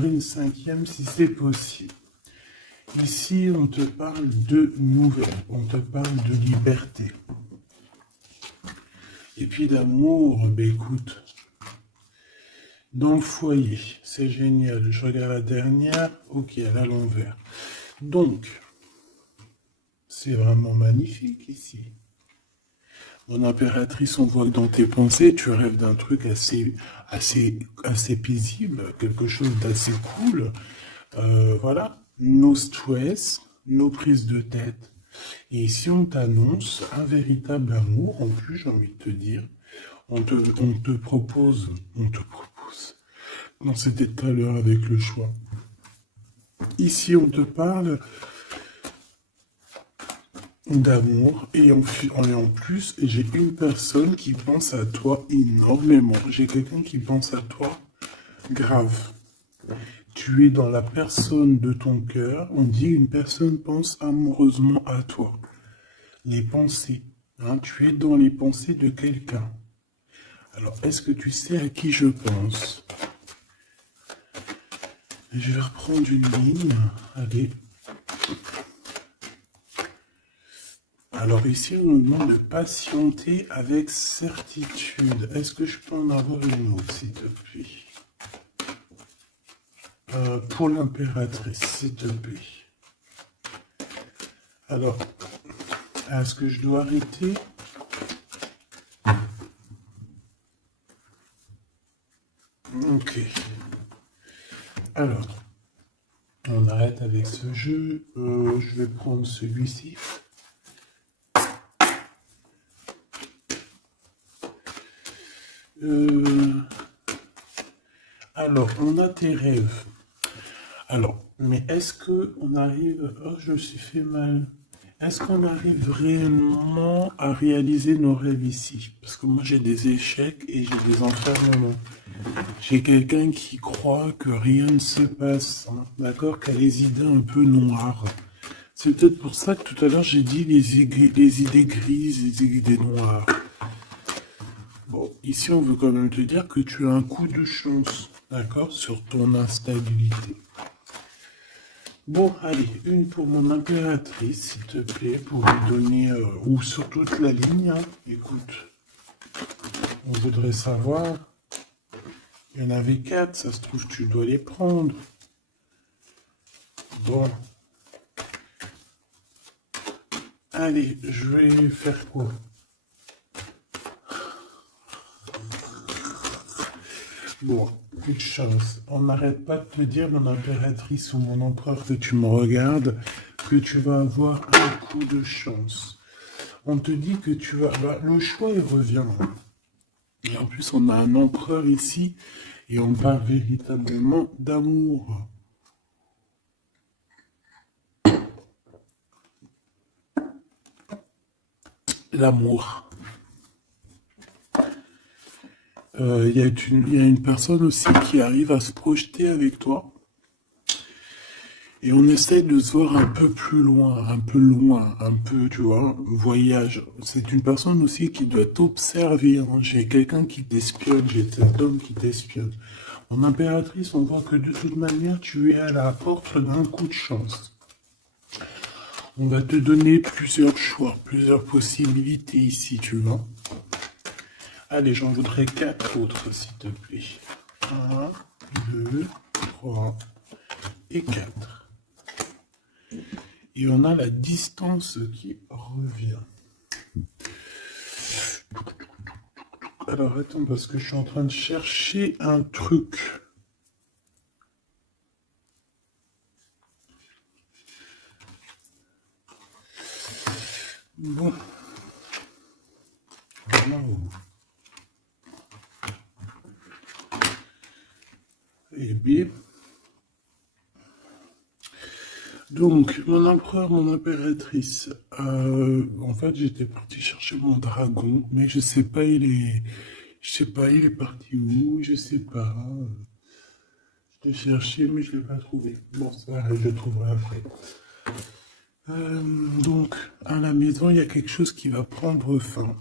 une cinquième si c'est possible. Ici, on te parle de nouvelles, on te parle de liberté. Et puis d'amour, ben écoute, dans le foyer, c'est génial. Je regarde la dernière, ok, elle a l'envers. Donc, c'est vraiment magnifique ici. Mon impératrice, on voit que dans tes pensées, tu rêves d'un truc assez paisible, quelque chose d'assez cool. Voilà, no stress, no prise de tête. Et ici, on t'annonce un véritable amour. En plus, j'ai envie de te dire, on te propose. Non, c'était tout à l'heure avec le choix. Ici, on te parle d'amour et en plus, j'ai une personne qui pense à toi énormément. J'ai quelqu'un qui pense à toi grave. Tu es dans la personne de ton cœur. On dit une personne pense amoureusement à toi. Les pensées. Hein, tu es dans les pensées de quelqu'un. Alors, est-ce que tu sais à qui je pense? Je vais reprendre une ligne. Allez. Alors ici, on nous demande de patienter avec certitude. Est-ce que je peux en avoir une autre, s'il te plaît? Pour l'impératrice, s'il te plaît. Alors, est-ce que je dois arrêter? Ok. Alors, on arrête avec ce jeu. Je vais prendre celui-ci. Alors, on a tes rêves. Alors, mais est-ce que on arrive... Oh, je me suis fait mal. Est-ce qu'on arrive réellement à réaliser nos rêves ici? Parce que moi, j'ai des échecs et j'ai des enfermements. J'ai quelqu'un qui croit que rien ne se passe, hein, d'accord? Qui a les idées un peu noires. C'est peut-être pour ça que tout à l'heure, j'ai dit les idées grises, les idées noires. Bon, ici, on veut quand même te dire que tu as un coup de chance, d'accord, sur ton instabilité. Bon, allez, une pour mon impératrice, s'il te plaît, pour lui donner, ou sur toute la ligne, hein. Écoute, on voudrait savoir, il y en avait 4, ça se trouve, tu dois les prendre. Bon. Allez, je vais faire quoi? Bon, coup de chance. On n'arrête pas de te dire, mon impératrice ou mon empereur, que tu me regardes, que tu vas avoir un coup de chance. On te dit que tu vas... Bah, le choix, il revient. Et en plus, on a un empereur ici, et on parle véritablement d'amour. L'amour. Il y a une personne aussi qui arrive à se projeter avec toi. Et on essaie de se voir un peu plus loin, un peu, tu vois, voyage. C'est une personne aussi qui doit t'observer, hein. J'ai quelqu'un qui t'espionne, j'ai cet homme qui t'espionne. Mon impératrice, on voit que de toute manière, tu es à la porte d'un coup de chance. On va te donner plusieurs choix, plusieurs possibilités ici, tu vois. Allez, j'en voudrais 4 autres, s'il te plaît. 1, 2, 3 et 4. Et on a la distance qui revient. Alors attends, parce que je suis en train de chercher un truc. Bon. Wow. Eh bien. Donc, mon empereur, mon impératrice. En fait, j'étais parti chercher mon dragon, mais je sais pas, je sais pas, il est parti où, je sais pas. Je l'ai cherché, mais je l'ai pas trouvé. Bon, ça va, je le trouverai après. Donc, à la maison, il y a quelque chose qui va prendre fin.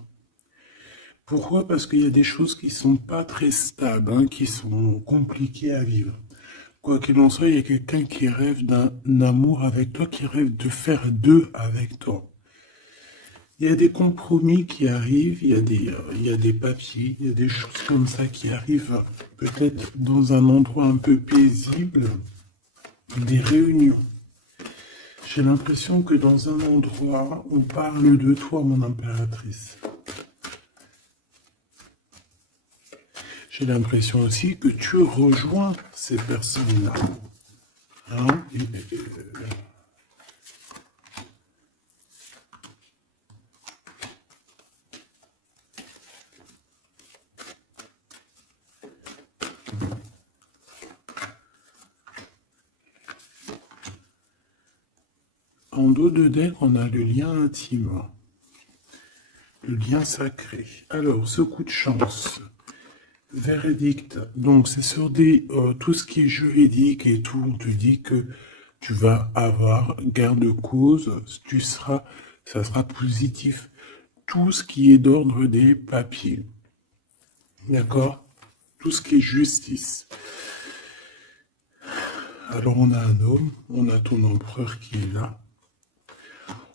Pourquoi? Parce qu'il y a des choses qui sont pas très stables, hein, qui sont compliquées à vivre. Quoi qu'il en soit, il y a quelqu'un qui rêve d'un amour avec toi, qui rêve de faire deux avec toi. Il y a des compromis qui arrivent, il y a des papiers, il y a des choses comme ça qui arrivent peut-être dans un endroit un peu paisible, des réunions. J'ai l'impression que dans un endroit, on parle de toi, mon impératrice. J'ai l'impression aussi que tu rejoins ces personnes-là. Hein? En dos de deck, on a le lien intime, le lien sacré. Alors, ce coup de chance, verdict, donc c'est sur tout ce qui est juridique et tout, on te dit que tu vas avoir gain de cause, ça sera positif. Tout ce qui est d'ordre des papiers, d'accord? Tout ce qui est justice. Alors on a un homme, on a ton empereur qui est là.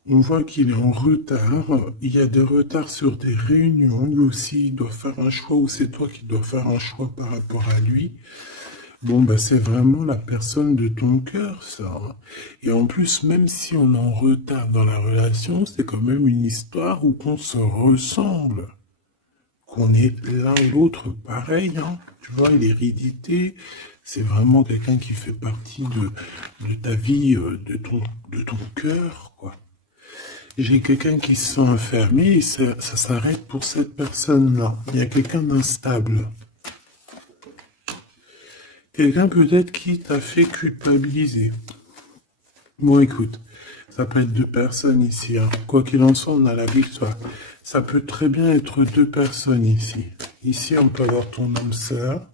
On voit qu'il est en retard, il y a des retards sur des réunions, lui aussi il doit faire un choix, ou c'est toi qui dois faire un choix par rapport à lui. Bon, bah c'est vraiment la personne de ton cœur, ça. Et en plus, même si on est en retard dans la relation, c'est quand même une histoire où on se ressemble. Qu'on est l'un et l'autre pareil, hein. Tu vois, l'hérédité, c'est vraiment quelqu'un qui fait partie de ta vie, de ton cœur, quoi. J'ai quelqu'un qui se sent enfermé et ça s'arrête pour cette personne-là. Il y a quelqu'un d'instable. Quelqu'un peut-être qui t'a fait culpabiliser. Bon, écoute, ça peut être deux personnes ici, hein. Quoi qu'il en soit, on a la victoire. Ça peut très bien être deux personnes ici. Ici, on peut avoir ton âme sœur.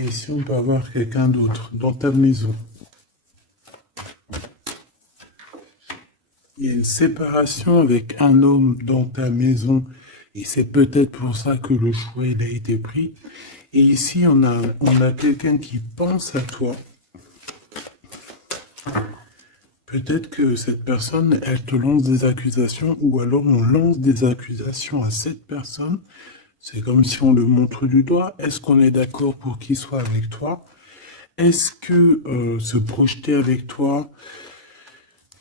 Et ici, on peut avoir quelqu'un d'autre dans ta maison. Il y a une séparation avec un homme dans ta maison. Et c'est peut-être pour ça que le choix il a été pris. Et ici, on a quelqu'un qui pense à toi. Peut-être que cette personne, elle te lance des accusations, ou alors on lance des accusations à cette personne. C'est comme si on le montre du doigt. Est-ce qu'on est d'accord pour qu'il soit avec toi? Est-ce que se projeter avec toi,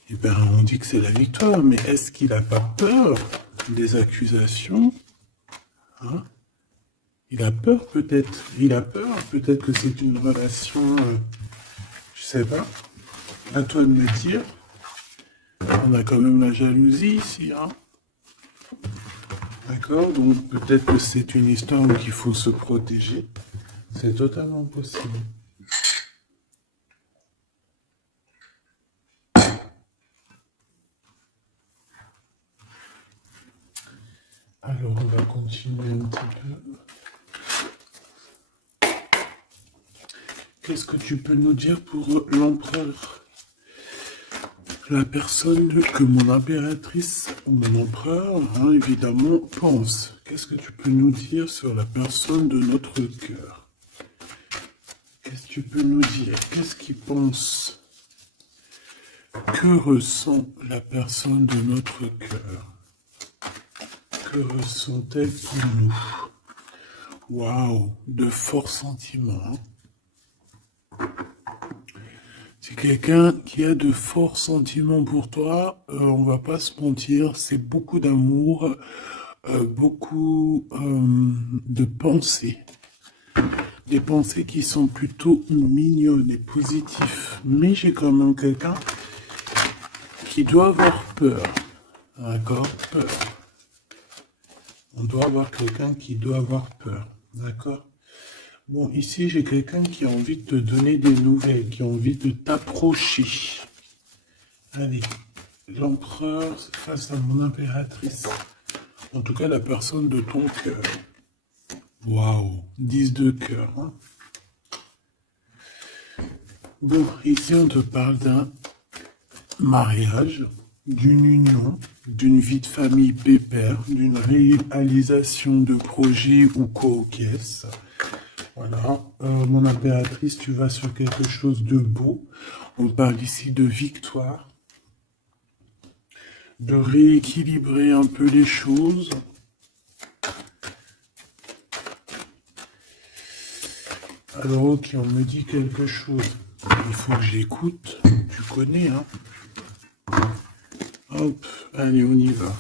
eh ben, on dit que c'est la victoire, mais est-ce qu'il n'a pas peur des accusations, hein? Il a peur peut-être. Il a peur. Peut-être que c'est une relation, je sais pas. À toi de me dire. On a quand même la jalousie ici, hein. D'accord? Donc peut-être que c'est une histoire où il faut se protéger. C'est totalement possible. Alors on va continuer un petit peu. Qu'est-ce que tu peux nous dire pour l'empereur? La personne que mon impératrice ou mon empereur, hein, évidemment, pense. Qu'est-ce que tu peux nous dire sur la personne de notre cœur? Qu'est-ce que tu peux nous dire? Qu'est-ce qu'il pense? Que ressent la personne de notre cœur? Que ressent-elle pour nous? Waouh, de forts sentiments, hein. C'est quelqu'un qui a de forts sentiments pour toi, on va pas se mentir, c'est beaucoup d'amour, beaucoup de pensées. Des pensées qui sont plutôt mignonnes et positives. Mais j'ai quand même quelqu'un qui doit avoir peur. D'accord? Peur. On doit avoir quelqu'un qui doit avoir peur. D'accord? Bon, ici, j'ai quelqu'un qui a envie de te donner des nouvelles, qui a envie de t'approcher. Allez, l'empereur face à mon impératrice. En tout cas, la personne de ton cœur. Waouh, 10 de cœur. Hein. Bon, ici, on te parle d'un mariage, d'une union, d'une vie de famille pépère, d'une réalisation de projet ou co-caisse. Voilà. Mon impératrice, tu vas sur quelque chose de beau. On parle ici de victoire. De rééquilibrer un peu les choses. Alors, ok, on me dit quelque chose. Il faut que j'écoute. Tu connais, hein? Hop, allez, on y va.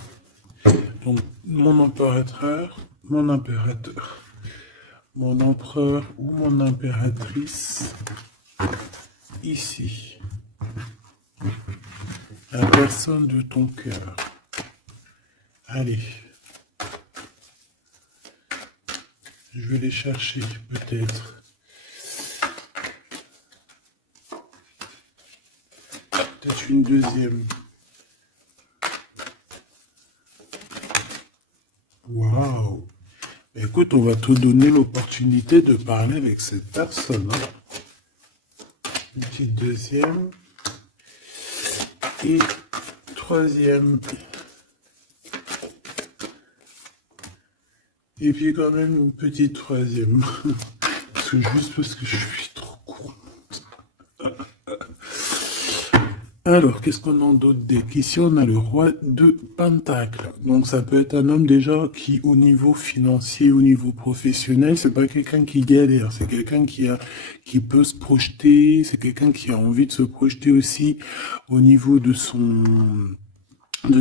Donc, mon impérateur, mon empereur ou mon impératrice, ici. La personne de ton cœur. Allez. Je vais les chercher, peut-être. Peut-être une deuxième. Waouh! Écoute, on va te donner l'opportunité de parler avec cette personne. Hein. Une petite deuxième. Et troisième. Et puis quand même une petite troisième. Juste parce que je suis trop court. Alors, qu'est-ce qu'on a d'autre des questions? On a le roi de Pentacle. Donc, ça peut être un homme déjà qui, au niveau financier, au niveau professionnel, c'est pas quelqu'un qui galère. C'est quelqu'un qui peut se projeter. C'est quelqu'un qui a envie de se projeter aussi au niveau de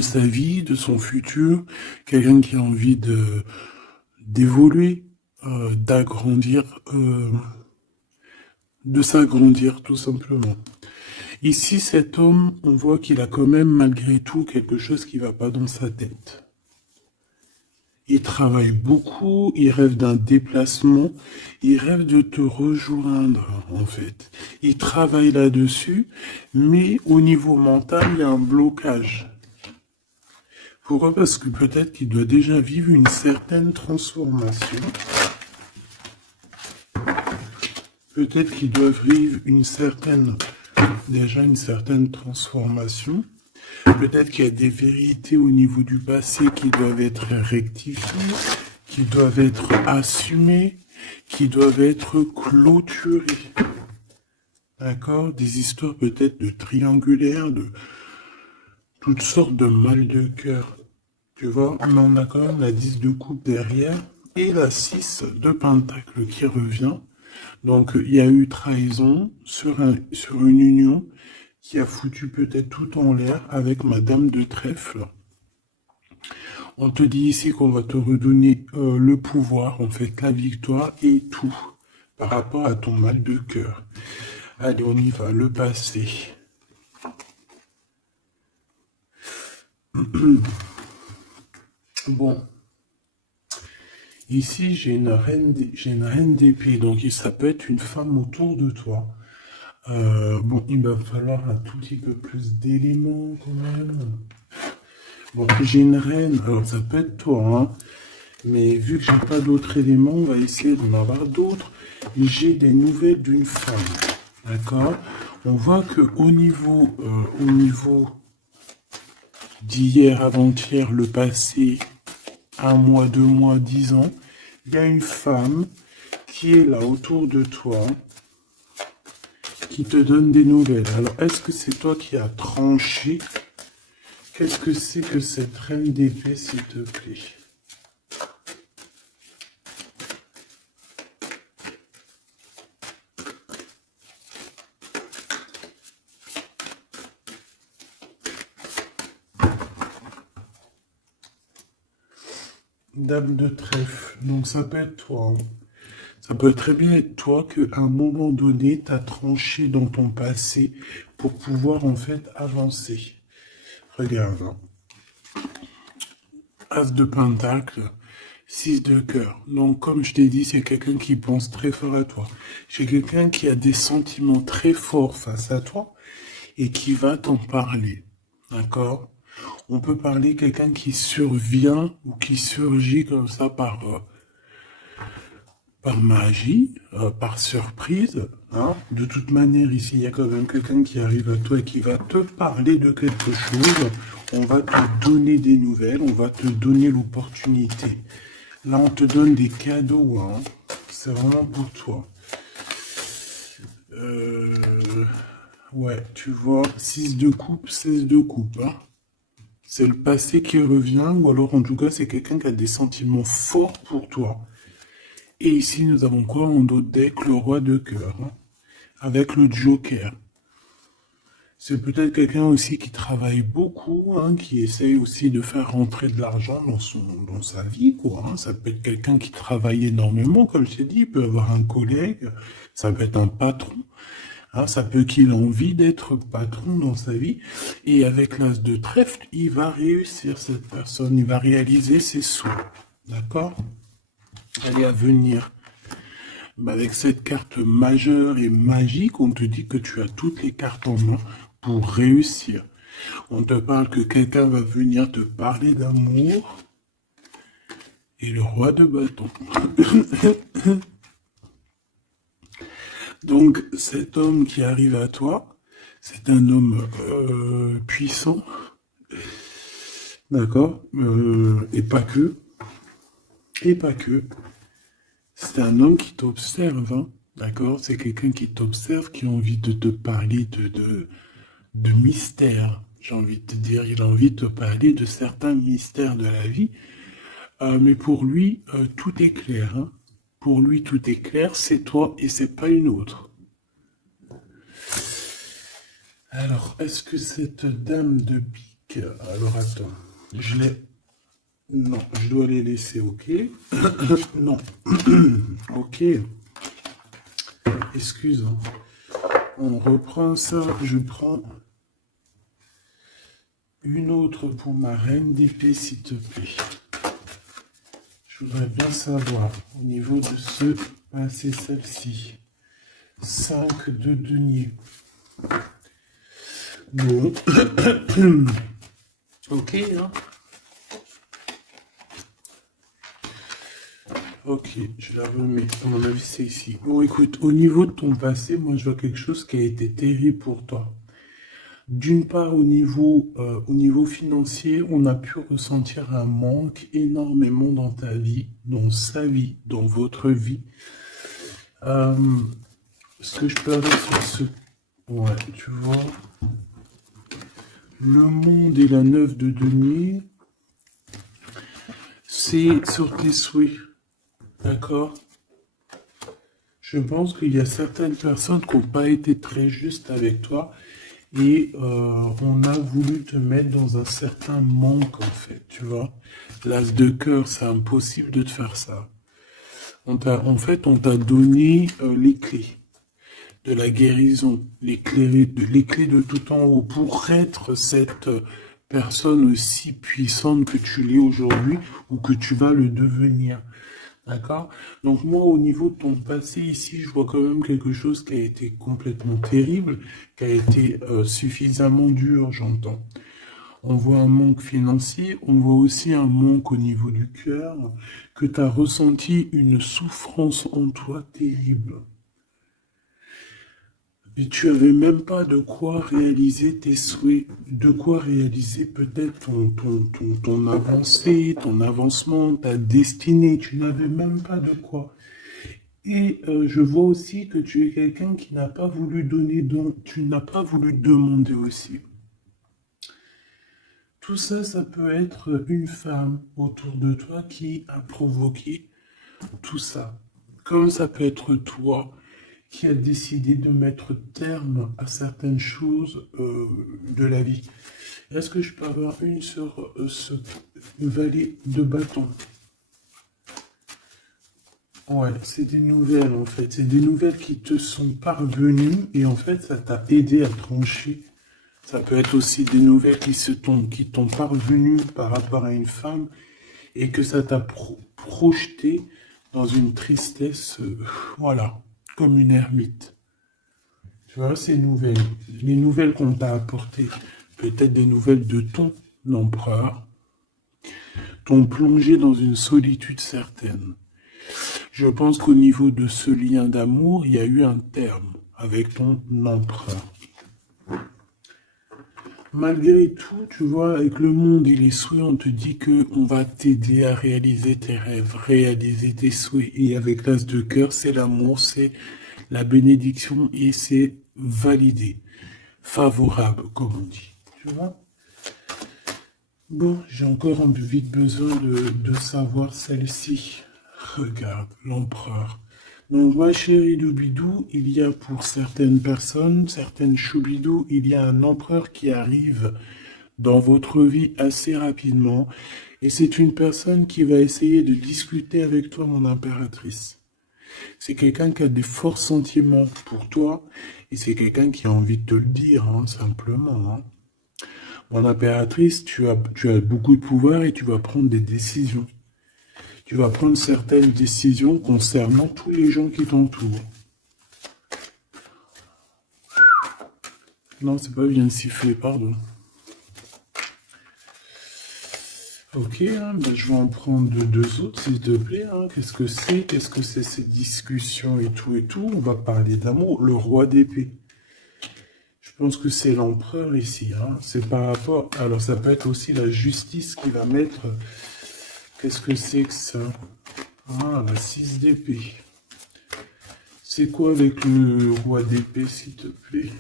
sa vie, de son futur. Quelqu'un qui a envie d'évoluer, d'agrandir, de s'agrandir tout simplement. Ici, cet homme, on voit qu'il a quand même malgré tout quelque chose qui ne va pas dans sa tête. Il travaille beaucoup, il rêve d'un déplacement, il rêve de te rejoindre en fait. Il travaille là-dessus, mais au niveau mental, il y a un blocage. Pourquoi? Parce que peut-être qu'il doit déjà vivre une certaine transformation. Peut-être qu'il doit vivre une certaine transformation. Peut-être qu'il y a des vérités au niveau du passé qui doivent être rectifiées, qui doivent être assumées, qui doivent être clôturées. D'accord? Des histoires peut-être de triangulaires, de toutes sortes de mal de cœur. Tu vois? Mais on a quand même la 10 de coupe derrière et la 6 de pentacle qui revient. Donc, il y a eu trahison sur une union qui a foutu peut-être tout en l'air avec Madame de Trèfle. On te dit ici qu'on va te redonner le pouvoir, en fait, la victoire et tout par rapport à ton mal de cœur. Allez, on y va, le passé. Bon. Ici, j'ai une reine d'épée, donc ça peut être une femme autour de toi. Bon, il va falloir un tout petit peu plus d'éléments quand même. Bon, j'ai une reine, alors ça peut être toi, hein, mais vu que j'ai pas d'autres éléments, on va essayer d'en avoir d'autres. J'ai des nouvelles d'une femme, d'accord? On voit que au niveau d'hier, avant-hier, le passé, 1 mois, 2 mois, 10 ans, il y a une femme qui est là autour de toi, qui te donne des nouvelles. Alors, est-ce que c'est toi qui as tranché? Qu'est-ce que c'est que cette reine d'épée, s'il te plaît? Dame de trèfle. Donc, ça peut être toi. Hein. Ça peut très bien être toi qu'à un moment donné, tu as tranché dans ton passé pour pouvoir en fait avancer. Regarde. Hein. As de pentacle, 6 de cœur. Donc comme je t'ai dit, c'est quelqu'un qui pense très fort à toi. C'est quelqu'un qui a des sentiments très forts face à toi et qui va t'en parler. D'accord? On peut parler quelqu'un qui survient ou qui surgit comme ça par magie, par surprise. Hein. De toute manière, ici, il y a quand même quelqu'un qui arrive à toi et qui va te parler de quelque chose. On va te donner des nouvelles, on va te donner l'opportunité. Là, on te donne des cadeaux. Hein. c'est vraiment pour toi. Ouais, tu vois, 6 de coupe, 16 de coupe, hein. C'est le passé qui revient, ou alors en tout cas, c'est quelqu'un qui a des sentiments forts pour toi. Et ici, nous avons quoi en dos de deck? Le roi de cœur, hein, avec le joker. C'est peut-être quelqu'un aussi qui travaille beaucoup, hein, qui essaye aussi de faire rentrer de l'argent dans sa vie, quoi, hein. Ça peut être quelqu'un qui travaille énormément, comme je t'ai dit, il peut avoir un collègue, ça peut être un patron, hein, ça peut qu'il ait envie d'être patron dans sa vie. Et avec l'as de trèfle, il va réussir, cette personne, il va réaliser ses souhaits. D'accord? Elle est à venir. Avec cette carte majeure et magique, on te dit que tu as toutes les cartes en main pour réussir. On te parle que quelqu'un va venir te parler d'amour. Et le roi de bâton. Donc, cet homme qui arrive à toi, c'est un homme puissant. D'accord? Et pas que. Et pas que. C'est un homme qui t'observe, hein, d'accord? C'est quelqu'un qui t'observe, qui a envie de te parler de mystères. J'ai envie de te dire, il a envie de te parler de certains mystères de la vie. Mais pour lui, tout est clair, hein. Pour lui, tout est clair, c'est toi et c'est pas une autre. Alors, est-ce que cette dame de pique... Alors, attends, je l'ai... Non, je dois les laisser, ok? Non. Ok. Excuse. Hein. On reprend ça. Je prends une autre pour ma reine d'épée, s'il te plaît. Je voudrais bien savoir, au niveau de ce... Ah, c'est celle-ci. 5 de denier. Bon. Ok, hein? Ok, je la remets. À mon avis, c'est ici. Bon, écoute, au niveau de ton passé, moi, je vois quelque chose qui a été terrible pour toi. D'une part, au niveau financier, on a pu ressentir un manque énormément dans ta vie, dans sa vie, dans votre vie. Ce que je peux avoir sur ce... Ouais, tu vois. Le monde et la 9 de denier, c'est sur tes souhaits. D'accord? Je pense qu'il y a certaines personnes qui n'ont pas été très justes avec toi et on a voulu te mettre dans un certain manque, en fait, tu vois. L'as de cœur, c'est impossible de te faire ça. En fait, on t'a donné les clés de la guérison, les clés de tout en haut pour être cette personne aussi puissante que tu l'es aujourd'hui ou que tu vas le devenir. D'accord? Donc moi, au niveau de ton passé ici, je vois quand même quelque chose qui a été complètement terrible, qui a été suffisamment dur, j'entends. On voit un manque financier, on voit aussi un manque au niveau du cœur, que tu as ressenti une souffrance en toi terrible. Et tu avais même pas de quoi réaliser tes souhaits, de quoi réaliser peut-être ton avancée, ton avancement, ta destinée. Tu n'avais même pas de quoi. Et je vois aussi que tu es quelqu'un qui n'a pas voulu donner, donc tu n'as pas voulu demander aussi. Tout ça, ça peut être une femme autour de toi qui a provoqué tout ça. Comme ça peut être toi qui a décidé de mettre terme à certaines choses de la vie. Est-ce que je peux avoir une sur ce valet de bâton? Ouais, c'est des nouvelles en fait. C'est des nouvelles qui te sont parvenues et en fait, ça t'a aidé à trancher. Ça peut être aussi des nouvelles qui t'ont parvenues par rapport à une femme et que ça t'a projeté dans une tristesse, voilà, comme une ermite. Tu vois, ces nouvelles, les nouvelles qu'on t'a apportées, peut-être des nouvelles de ton empereur, t'ont plongé dans une solitude certaine. Je pense qu'au niveau de ce lien d'amour, il y a eu un terme avec ton empereur. malgré tout, tu vois, avec le monde et les souhaits, on te dit que on va t'aider à réaliser tes rêves, réaliser tes souhaits. Et avec l'as de cœur, c'est l'amour, c'est la bénédiction et c'est validé, favorable, comme on dit. Tu vois? Bon, j'ai encore vite besoin de savoir celle-ci. Regarde, l'empereur. Donc, ma chérie Doubidou, il y a pour certaines personnes, certaines choubidou, il y a un empereur qui arrive dans votre vie assez rapidement. Et c'est une personne qui va essayer de discuter avec toi, mon impératrice. C'est quelqu'un qui a des forts sentiments pour toi. Et c'est quelqu'un qui a envie de te le dire, hein, simplement. Hein. Mon impératrice, tu as beaucoup de pouvoir et tu vas prendre des décisions. Tu vas prendre certaines décisions concernant tous les gens qui t'entourent. Non, c'est pas bien sifflé, pardon. Ok, hein, ben, je vais en prendre deux autres, s'il te plaît. Hein. Qu'est-ce que c'est? Qu'est-ce que c'est ces discussions et tout et tout? On va parler d'amour. Le roi d'épée. Je pense que c'est l'empereur ici. Hein. C'est par rapport... Alors, ça peut être aussi la justice qui va mettre... Qu'est-ce que c'est que ça? Ah, la 6 d'épée. C'est quoi avec le roi d'épée, s'il te plaît?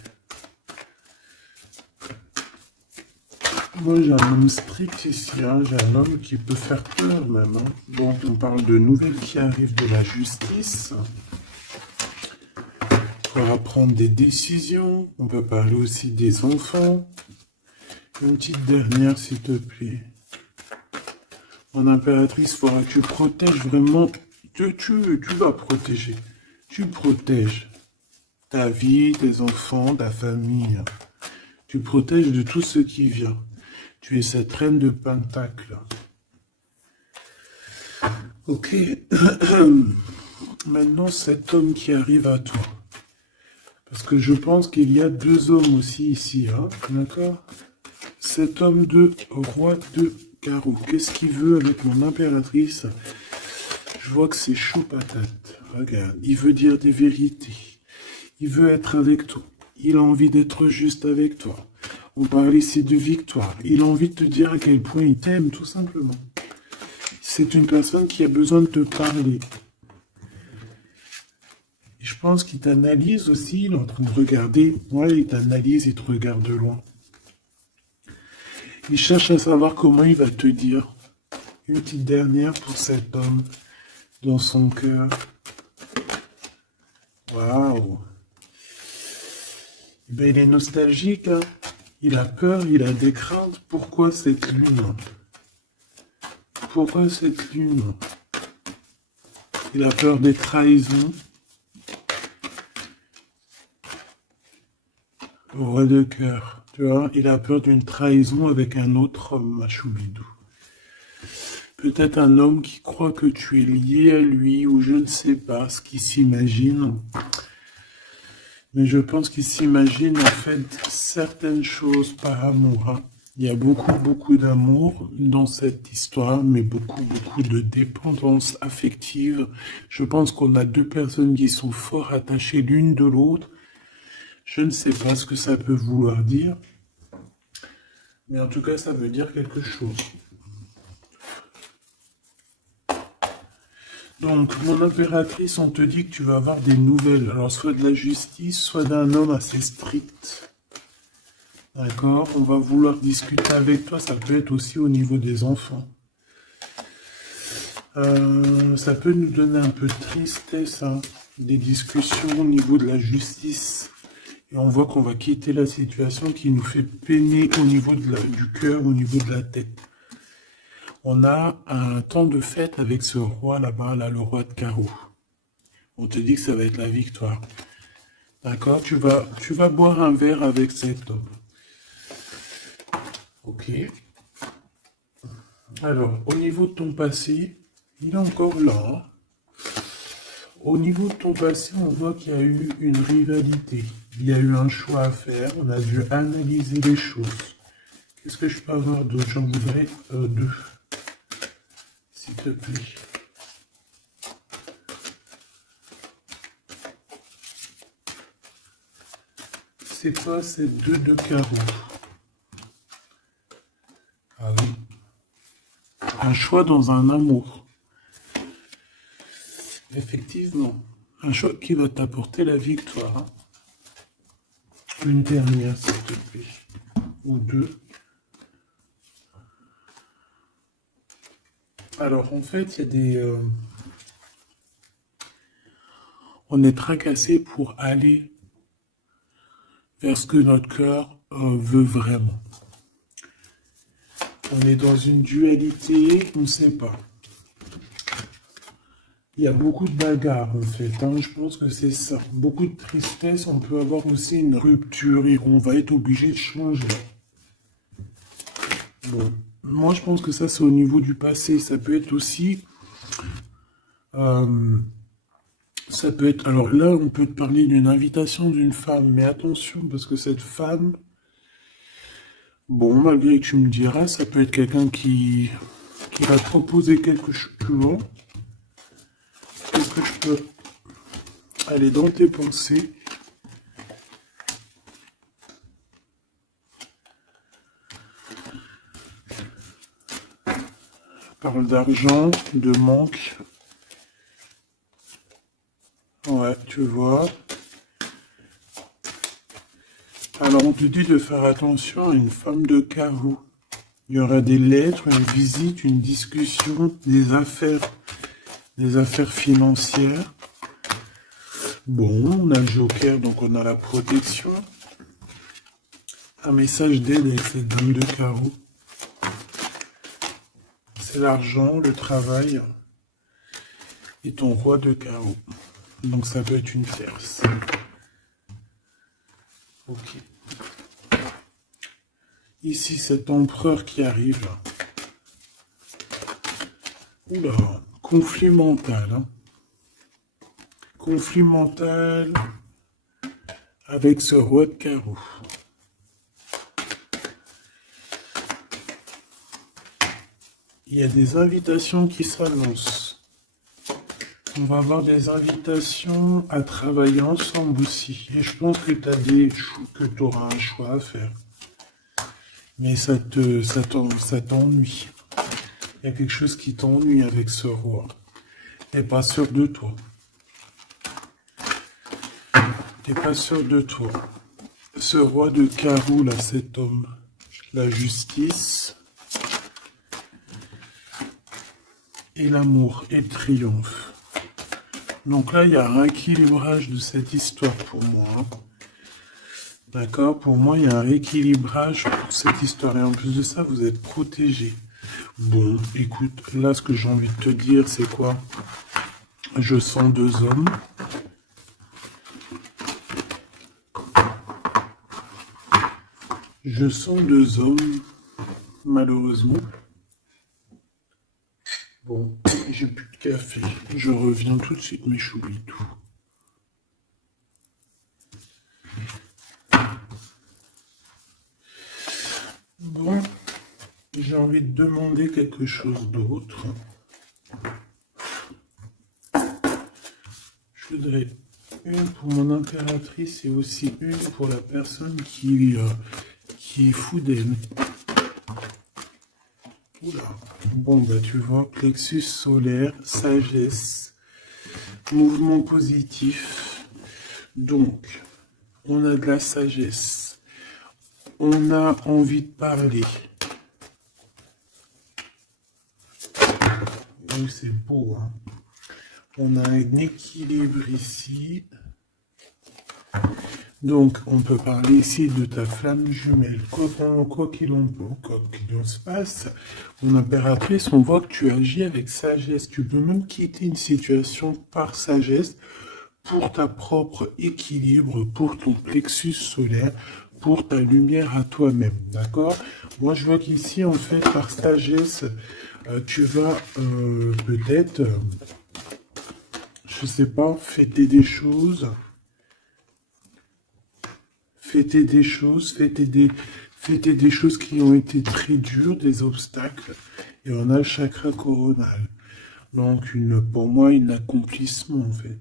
Moi, j'ai un homme strict ici, hein. J'ai un homme qui peut faire peur même. Hein. Bon, on parle de nouvelles qui arrivent de la justice. Il faudra prendre des décisions. On peut parler aussi des enfants. Une petite dernière, s'il te plaît. Mon impératrice, il faudra que tu protèges vraiment. Tu vas protéger. Tu protèges ta vie, tes enfants, ta famille. Tu protèges de tout ce qui vient. Tu es cette reine de Pentacle. Ok. Maintenant, cet homme qui arrive à toi. Parce que je pense qu'il y a deux hommes aussi ici. Hein, d'accord? Cet homme de roi de carreau. Qu'est-ce qu'il veut avec mon impératrice? Je vois que c'est chaud patate. Regarde, il veut dire des vérités. Il veut être avec toi. Il a envie d'être juste avec toi. On parle ici de victoire. Il a envie de te dire à quel point il t'aime, tout simplement. C'est une personne qui a besoin de te parler. Et je pense qu'il t'analyse aussi. Il est en train de regarder. Ouais, il t'analyse, il te regarde de loin. Il cherche à savoir comment il va te dire. Une petite dernière pour cet homme dans son cœur. Waouh. Ben, il est nostalgique, hein. Il a peur, il a des craintes. Pourquoi cette lune? Pourquoi cette lune? Il a peur des trahisons. Roi de cœur, tu vois, il a peur d'une trahison avec un autre homme, Machoubidou. Peut-être un homme qui croit que tu es lié à lui, ou je ne sais pas ce qu'il s'imagine. Mais je pense qu'il s'imagine en fait certaines choses par amour. Hein. Il y a beaucoup d'amour dans cette histoire, mais beaucoup de dépendance affective. Je pense qu'on a deux personnes qui sont fort attachées l'une de l'autre. Je ne sais pas ce que ça peut vouloir dire, mais en tout cas, ça veut dire quelque chose. Donc, mon impératrice, on te dit que tu vas avoir des nouvelles. Alors, soit de la justice, soit d'un homme assez strict. D'accord? On va vouloir discuter avec toi. Ça peut être aussi au niveau des enfants. Ça peut nous donner un peu de tristesse, hein, des discussions au niveau de la justice. Et on voit qu'on va quitter la situation qui nous fait peiner au niveau du cœur, au niveau de la tête. On a un temps de fête avec ce roi là-bas, là, le roi de carreau. On te dit que ça va être la victoire. D'accord? Tu vas boire un verre avec cet homme. Ok. Alors, au niveau de ton passé, il est encore là. Hein. Au niveau de ton passé, on voit qu'il y a eu une rivalité. Il y a eu un choix à faire. On a dû analyser les choses. Qu'est-ce que je peux avoir d'autre? J'en voudrais deux. S'il te plaît. C'est quoi ces deux de carreau? un choix dans un amour. Effectivement, un choix qui va t'apporter la victoire. Hein. Une dernière, s'il te plaît. Ou deux. Alors, en fait, il y a des... on est tracassé pour aller vers ce que notre cœur veut vraiment. On est dans une dualité, on ne sait pas. Il y a beaucoup de bagarres en fait, hein. Je pense que c'est ça. Beaucoup de tristesse, on peut avoir aussi une rupture et on va être obligé de changer. Bon, moi je pense que ça c'est au niveau du passé. Ça peut être aussi... ça peut être... Alors là, on peut te parler d'une invitation d'une femme, mais attention, parce que cette femme... Bon, malgré que tu me diras, ça peut être quelqu'un qui va te proposer quelque chose. Est-ce que je peux aller dans tes pensées? Parle d'argent, de manque. Ouais, tu vois. Alors, on te dit de faire attention à une femme de carreau. Il y aura des lettres, une visite, une discussion, des affaires financières. Bon, on a le joker, donc on a la protection. Un message d'aide avec cette dame de carreau. C'est l'argent, le travail et ton roi de carreau. Donc ça peut être une tierce. Ok. Ici, cet empereur qui arrive. Oula, conflit mental. Hein. Conflit mental avec ce roi de carreau. Il y a des invitations qui s'annoncent. On va avoir des invitations à travailler ensemble aussi. Et je pense que tu auras un choix à faire. Mais ça t'ennuie. Il y a quelque chose qui t'ennuie avec ce roi. T'es pas sûr de toi. T'es pas sûr de toi. Ce roi de carreau, là, cet homme. La justice. Et l'amour et le triomphe. Donc là, il y a un rééquilibrage de cette histoire pour moi. D'accord? Pour moi, il y a un rééquilibrage pour cette histoire. Et en plus de ça, vous êtes protégés. Bon, écoute, là, ce que j'ai envie de te dire, c'est quoi? Je sens deux hommes. Je sens deux hommes, malheureusement. Bon, j'ai plus de café. Je reviens tout de suite, mais j'oublie tout. Bon, j'ai envie de demander quelque chose d'autre. Je voudrais une pour mon impératrice et aussi une pour la personne qui est fou d'elle. Oula. Bon, bah tu vois, plexus solaire, sagesse, mouvement positif. Donc, on a de la sagesse. On a envie de parler. Oui, c'est beau, hein. On a un équilibre ici. Donc, on peut parler ici de ta flamme jumelle. Quoi qu'il en se passe, mon impératrice, on voit que tu agis avec sagesse. Tu peux même quitter une situation par sagesse pour ta propre équilibre, pour ton plexus solaire, pour ta lumière à toi-même. D'accord? Moi, je vois qu'ici, en fait, par sagesse, tu vas peut-être, je sais pas, fêter des choses. Fêter des choses qui ont été très dures, des obstacles. Et on a le chakra coronal. Donc, pour moi, un accomplissement, en fait.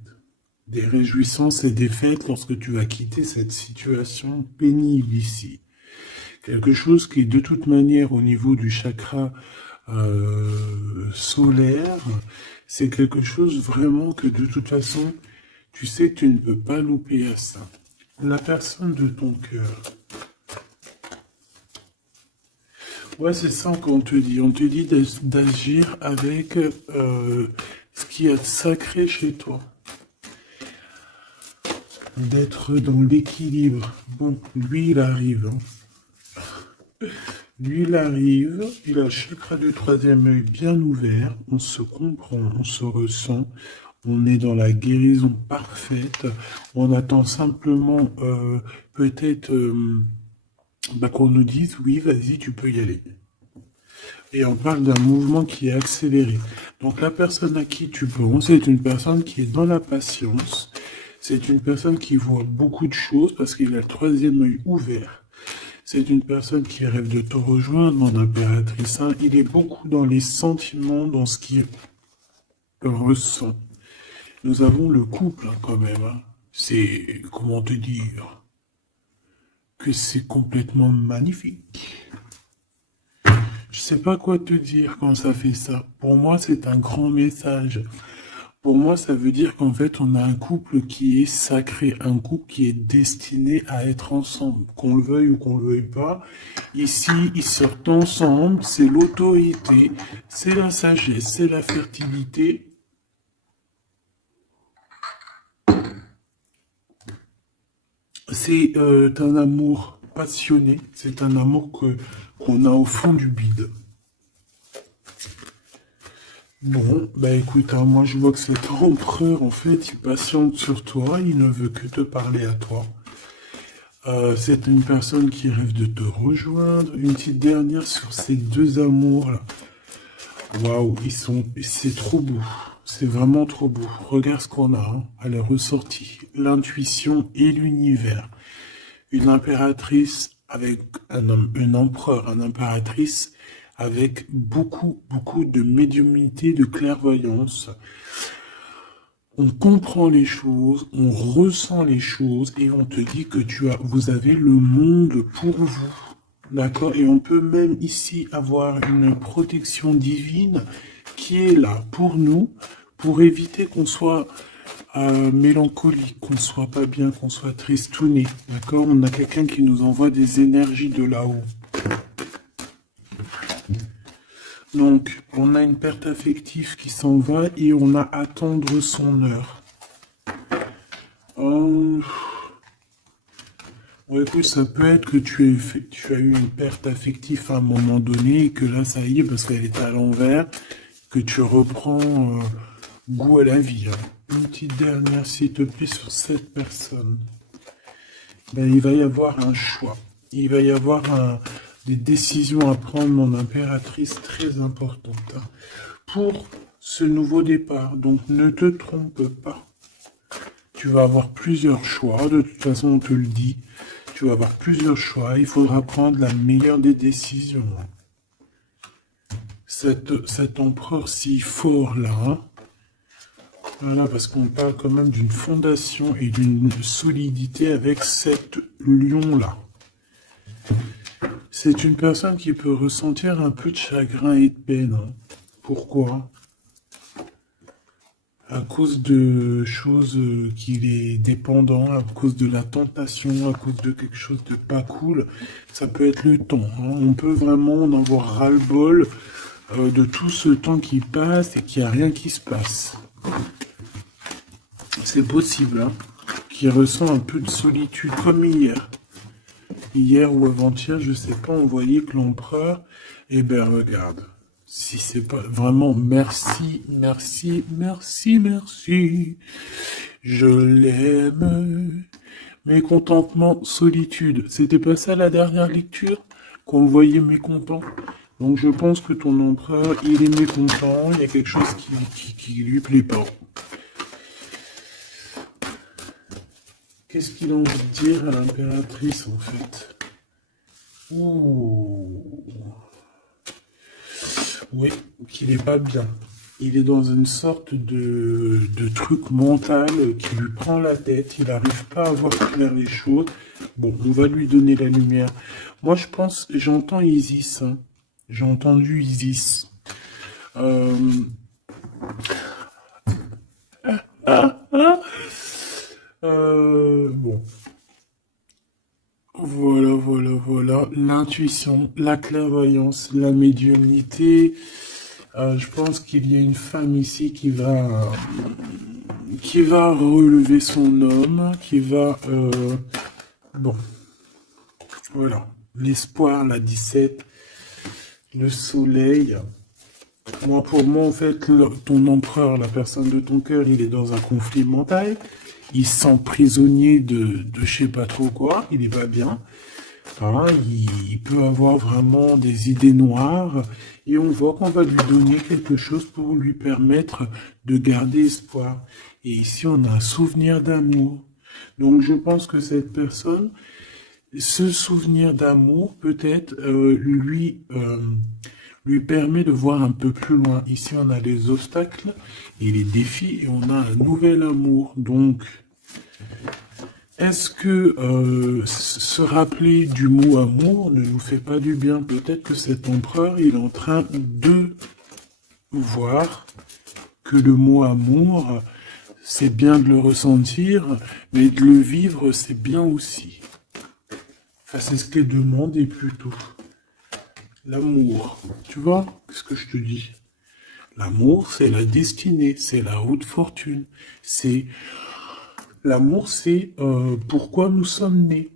Des réjouissances et des fêtes lorsque tu vas quitter cette situation pénible ici. Quelque chose qui, de toute manière, au niveau du chakra solaire, c'est quelque chose vraiment que de toute façon, tu sais, tu ne peux pas louper à ça. La personne de ton cœur. Ouais, c'est ça qu'on te dit. On te dit d'agir avec ce qui est sacré chez toi. D'être dans l'équilibre. Bon, lui, il arrive. Lui, il arrive. Il a le chakra du troisième œil bien ouvert. On se comprend, on se ressent. On est dans la guérison parfaite. On attend simplement peut-être qu'on nous dise, oui, vas-y, tu peux y aller. Et on parle d'un mouvement qui est accéléré. Donc la personne à qui tu penses, c'est une personne qui est dans la patience. C'est une personne qui voit beaucoup de choses parce qu'il a le troisième œil ouvert. C'est une personne qui rêve de te rejoindre, mon impératrice. Hein. Il est beaucoup dans les sentiments, dans ce qu'il ressent. Nous avons le couple hein, quand même. Hein. C'est, comment te dire, que c'est complètement magnifique. Je sais pas quoi te dire quand ça fait ça. Pour moi, c'est un grand message. Pour moi, ça veut dire qu'en fait, on a un couple qui est sacré, un couple qui est destiné à être ensemble, qu'on le veuille ou qu'on le veuille pas. Ici, ils sortent ensemble, c'est l'autorité, c'est la sagesse, c'est la fertilité. C'est un amour passionné, c'est un amour qu'on a au fond du bide. Bon, bah écoute, hein, moi je vois que cet empereur, en fait, il patiente sur toi, il ne veut que te parler à toi. C'est une personne qui rêve de te rejoindre. Une petite dernière sur ces deux amours-là. Waouh, c'est trop beau. C'est vraiment trop beau. Regarde ce qu'on a, hein, à la ressortie. L'intuition et l'univers. Une impératrice avec un empereur, un impératrice avec beaucoup de médiumnité, de clairvoyance. On comprend les choses, on ressent les choses et on te dit que vous avez le monde pour vous. D'accord? Et on peut même ici avoir une protection divine qui est là pour nous, pour éviter qu'on soit mélancolique, qu'on soit pas bien, qu'on soit tristouné. D'accord? On a quelqu'un qui nous envoie des énergies de là-haut. Donc, on a une perte affective qui s'en va et on a à attendre son heure. Ouais, écoute, ça peut être que tu as eu une perte affective à un moment donné et que là, ça y est, parce qu'elle est à l'envers, que tu reprends goût à la vie. Hein. Une petite dernière, s'il te plaît, sur cette personne. Ben, il va y avoir un choix. Il va y avoir des décisions à prendre, mon impératrice, très importantes. Hein, pour ce nouveau départ. Donc, ne te trompe pas. Tu vas avoir plusieurs choix. De toute façon, on te le dit. Tu vas avoir plusieurs choix. Il faudra prendre la meilleure des décisions. Cet empereur si fort là, hein, voilà, parce qu'on parle quand même d'une fondation et d'une solidité avec cet lion-là. C'est une personne qui peut ressentir un peu de chagrin et de peine. Hein. Pourquoi? À cause de choses qu'il est dépendant, à cause de la tentation, à cause de quelque chose de pas cool. Ça peut être le temps. Hein. On peut vraiment en avoir ras-le-bol de tout ce temps qui passe et qu'il n'y a rien qui se passe. C'est possible, hein, qu'il ressent un peu de solitude, comme hier. Hier ou avant-hier, je sais pas, on voyait que l'empereur, eh ben regarde, si c'est pas vraiment merci, je l'aime. Mécontentement, solitude, c'était pas ça la dernière lecture, qu'on le voyait mécontent. Donc je pense que ton empereur, il est mécontent, il y a quelque chose qui lui plaît pas. Qu'est-ce qu'il a envie de dire à l'impératrice, en fait? Ouh. Oui, qu'il n'est pas bien. Il est dans une sorte de truc mental qui lui prend la tête. Il n'arrive pas à voir clair les choses. Bon, on va lui donner la lumière. Moi, je pense, j'entends Isis. Hein. J'ai entendu Isis. Euh, ah, ah. Bon, voilà, voilà, voilà. L'intuition, la clairvoyance, la médiumnité. Je pense qu'il y a une femme ici qui va relever son homme, qui va... bon, voilà. L'espoir, la 17, le soleil. Moi, pour moi, en fait, ton empereur, la personne de ton cœur, il est dans un conflit mental. Il se sent prisonnier de je sais pas trop quoi. Il est pas bien. Hein, il peut avoir vraiment des idées noires. Et on voit qu'on va lui donner quelque chose pour lui permettre de garder espoir. Et ici, on a un souvenir d'amour. Donc, je pense que cette personne, ce souvenir d'amour, peut-être, lui permet de voir un peu plus loin. Ici, on a les obstacles et les défis et on a un nouvel amour. Donc, est-ce que se rappeler du mot amour ne nous fait pas du bien? Peut-être que cet empereur, il est en train de voir que le mot amour, c'est bien de le ressentir, mais de le vivre, c'est bien aussi. Enfin, c'est ce qu'est demandé plutôt. L'amour. Tu vois ce que je te dis? L'amour, c'est la destinée, c'est la haute fortune. C'est l'amour, c'est pourquoi nous sommes nés.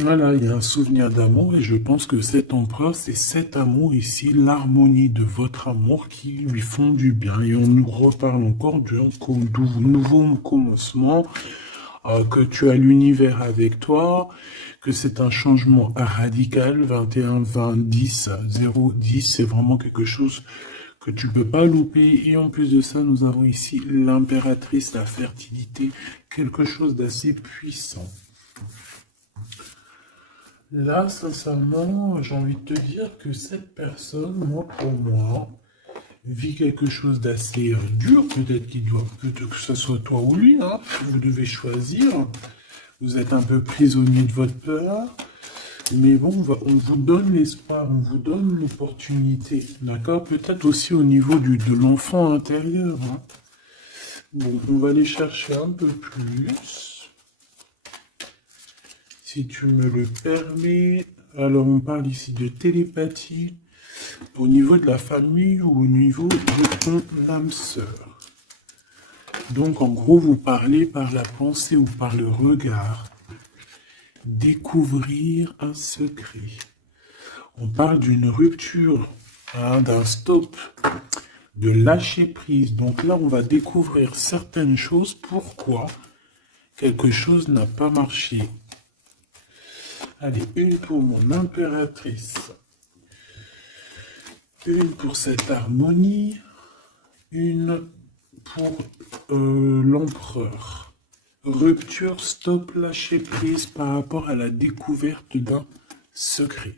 Voilà, il y a un souvenir d'amour et je pense que cet empereur, c'est cet amour ici, l'harmonie de votre amour qui lui font du bien. Et on nous reparle encore d'un nouveau commencement, que tu as l'univers avec toi, que c'est un changement radical, 21, 20, 10, 0, 10, c'est vraiment quelque chose que tu peux pas louper. Et en plus de ça, nous avons ici l'impératrice, la fertilité, quelque chose d'assez puissant. Là, sincèrement, j'ai envie de te dire que cette personne, moi, pour moi, vit quelque chose d'assez dur. Peut-être que ce soit toi ou lui, hein. Vous devez choisir. Vous êtes un peu prisonnier de votre peur. Mais bon, on vous donne l'espoir, on vous donne l'opportunité. D'accord? Peut-être aussi au niveau de l'enfant intérieur, hein. Bon, on va aller chercher un peu plus. Si tu me le permets, alors on parle ici de télépathie au niveau de la famille ou au niveau de ton âme sœur. Donc en gros, vous parlez par la pensée ou par le regard. Découvrir un secret. On parle d'une rupture, hein, d'un stop, de lâcher prise. Donc là, on va découvrir certaines choses. Pourquoi quelque chose n'a pas marché. Allez, une pour mon impératrice. Une pour cette harmonie. Une pour l'empereur. Rupture, stop, lâcher prise par rapport à la découverte d'un secret.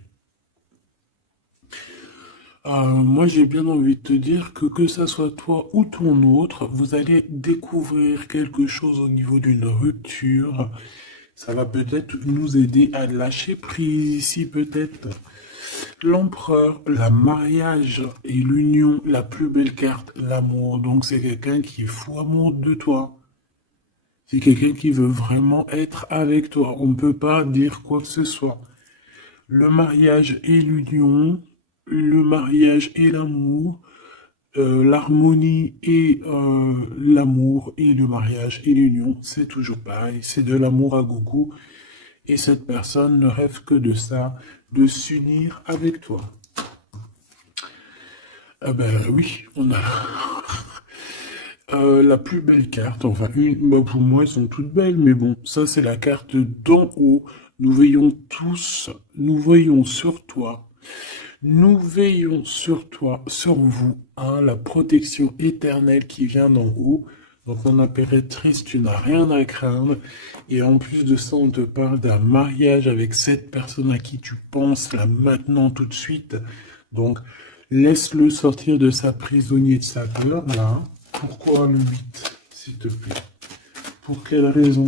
Moi, j'ai bien envie de te dire que ça soit toi ou ton autre, vous allez découvrir quelque chose au niveau d'une rupture. Ça va peut-être nous aider à lâcher prise ici, peut-être. L'empereur, le mariage et l'union, la plus belle carte, l'amour. Donc, c'est quelqu'un qui est fou amour de toi. C'est quelqu'un qui veut vraiment être avec toi. On ne peut pas dire quoi que ce soit. Le mariage et l'union, le mariage et l'amour, l'harmonie et l'amour et le mariage et l'union, c'est toujours pareil. C'est de l'amour à gogo. Et cette personne ne rêve que de ça, de s'unir avec toi. Ah ben oui, on a la plus belle carte. Enfin, pour moi, elles sont toutes belles, mais bon, ça c'est la carte d'en haut. Nous veillons tous, nous veillons sur toi. Nous veillons sur toi, sur vous, hein, la protection éternelle qui vient d'en haut. Donc on impératrice, tu n'as rien à craindre. Et en plus de ça, on te parle d'un mariage avec cette personne à qui tu penses là maintenant tout de suite. Donc laisse-le sortir de sa prisonnier de sa peur là. Pourquoi le 8, s'il te plaît? Pour quelle raison?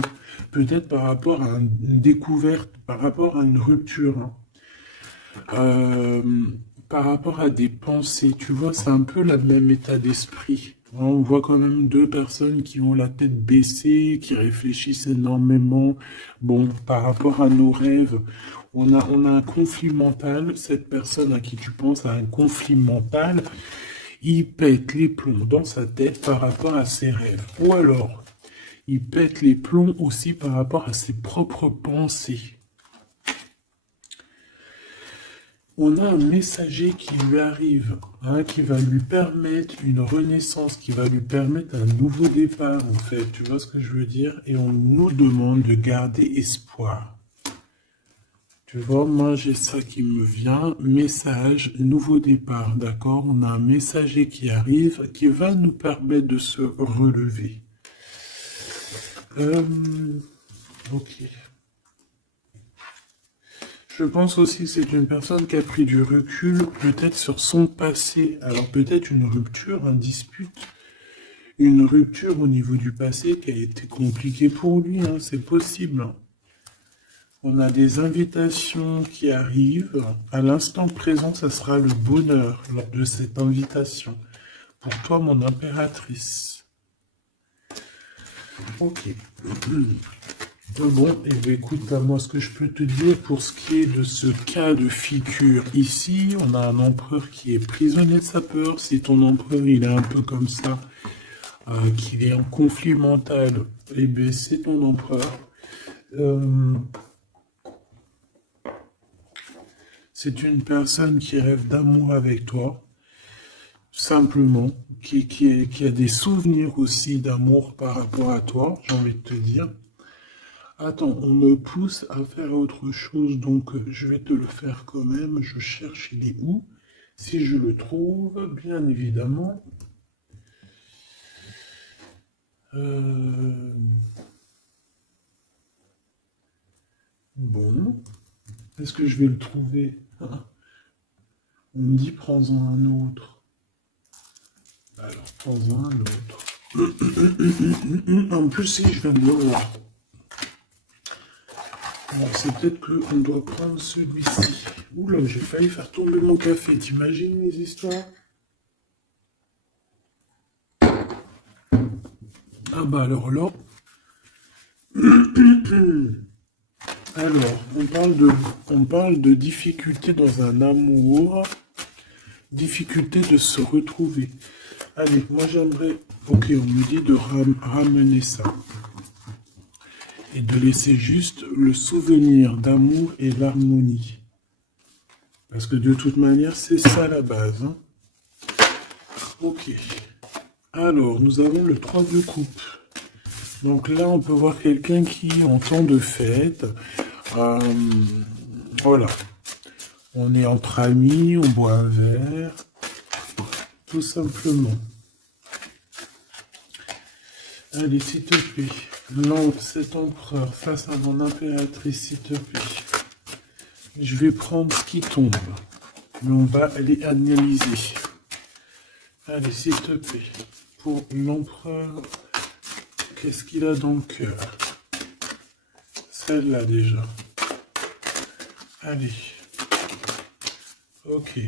Peut-être par rapport à une découverte, par rapport à une rupture, hein. par rapport à des pensées, tu vois, c'est un peu le même état d'esprit. On voit quand même deux personnes qui ont la tête baissée, qui réfléchissent énormément. Bon, par rapport à nos rêves, on a un conflit mental. Cette personne à qui tu penses a un conflit mental. Il pète les plombs dans sa tête par rapport à ses rêves. Ou alors, il pète les plombs aussi par rapport à ses propres pensées. On a un messager qui lui arrive, hein, qui va lui permettre une renaissance, qui va lui permettre un nouveau départ, en fait. Tu vois ce que je veux dire? Et on nous demande de garder espoir. Tu vois, moi j'ai ça qui me vient, message, nouveau départ, d'accord? On a un messager qui arrive, qui va nous permettre de se relever. Ok. Je pense aussi que c'est une personne qui a pris du recul, peut-être sur son passé. Alors peut-être une rupture, une dispute, une rupture au niveau du passé qui a été compliquée pour lui, hein, c'est possible. On a des invitations qui arrivent. À l'instant présent, ça sera le bonheur lors de cette invitation. Pour toi, mon impératrice. Ok. Bon, et bien écoute, moi ce que je peux te dire pour ce qui est de ce cas de figure ici, on a un empereur qui est prisonnier de sa peur. Si ton empereur il est un peu comme ça, qu'il est en conflit mental, et bien c'est ton empereur. C'est une personne qui rêve d'amour avec toi, simplement, qui a des souvenirs aussi d'amour par rapport à toi, j'ai envie de te dire. Attends, on me pousse à faire autre chose, donc je vais te le faire quand même. Je cherche, il est où? Si je le trouve, bien évidemment. Bon, est-ce que je vais le trouver? On me dit prends-en un autre. Alors, prends-en un autre. En plus, si je viens de le voir. Alors, c'est peut-être qu'on doit prendre celui-ci. Oula, j'ai failli faire tomber mon café. T'imagines les histoires? Ah bah alors là... Alors, on parle de difficulté dans un amour, difficulté de se retrouver. Allez, moi j'aimerais... Ok, on me dit de ramener ça. Et de laisser juste le souvenir d'amour et l'harmonie. Parce que de toute manière, c'est ça la base. Hein. Ok. Alors, nous avons le 3 de coupe. Donc là, on peut voir quelqu'un qui est en temps de fête. Voilà. On est entre amis, on boit un verre. Tout simplement. Allez, s'il te plaît. Non, cet empereur face à mon impératrice, s'il te plaît. Je vais prendre ce qui tombe. Mais on va aller analyser. Allez, s'il te plaît. Pour l'empereur, qu'est-ce qu'il a dans le cœur? Celle-là déjà. Allez. Ok.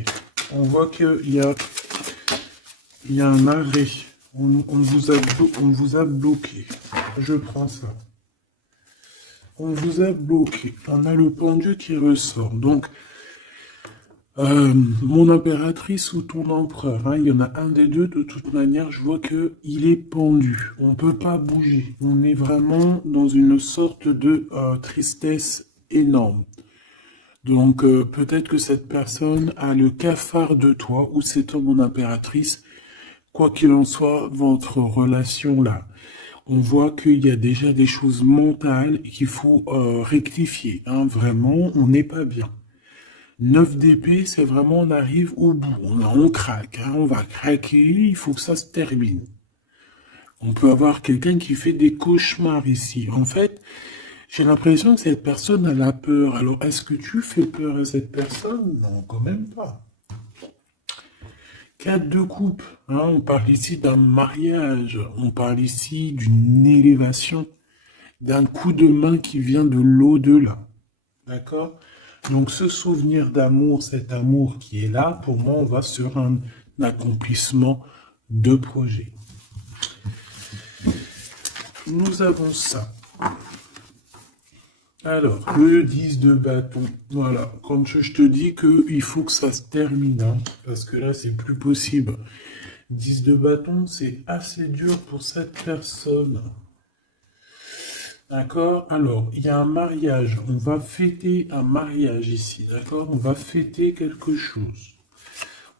On voit qu'il y a un arrêt. On vous a bloqué. Je prends ça. On vous a bloqué. On a le pendu qui ressort. Donc, mon impératrice ou ton empereur, hein, il y en a un des deux. De toute manière, je vois que il est pendu. On ne peut pas bouger. On est vraiment dans une sorte de tristesse énorme. Donc, peut-être que cette personne a le cafard de toi, ou c'est toi, mon impératrice. Quoi qu'il en soit, votre relation là, on voit qu'il y a déjà des choses mentales et qu'il faut rectifier. Hein, vraiment, on n'est pas bien. 9 d'épée, c'est vraiment on arrive au bout. On craque, hein, on va craquer, il faut que ça se termine. On peut avoir quelqu'un qui fait des cauchemars ici. En fait, j'ai l'impression que cette personne a la peur. Alors, est-ce que tu fais peur à cette personne? Non, quand même pas. 4 de coupe, hein, on parle ici d'un mariage, on parle ici d'une élévation, d'un coup de main qui vient de l'au-delà. D'accord? Donc ce souvenir d'amour, cet amour qui est là, pour moi, on va sur un accomplissement de projet. Nous avons ça. Alors, le 10 de bâton. Voilà, comme je te dis qu'il faut que ça se termine, hein, parce que là, c'est plus possible. 10 de bâton, c'est assez dur pour cette personne. D'accord? Alors, il y a un mariage. On va fêter un mariage ici, d'accord? On va fêter quelque chose.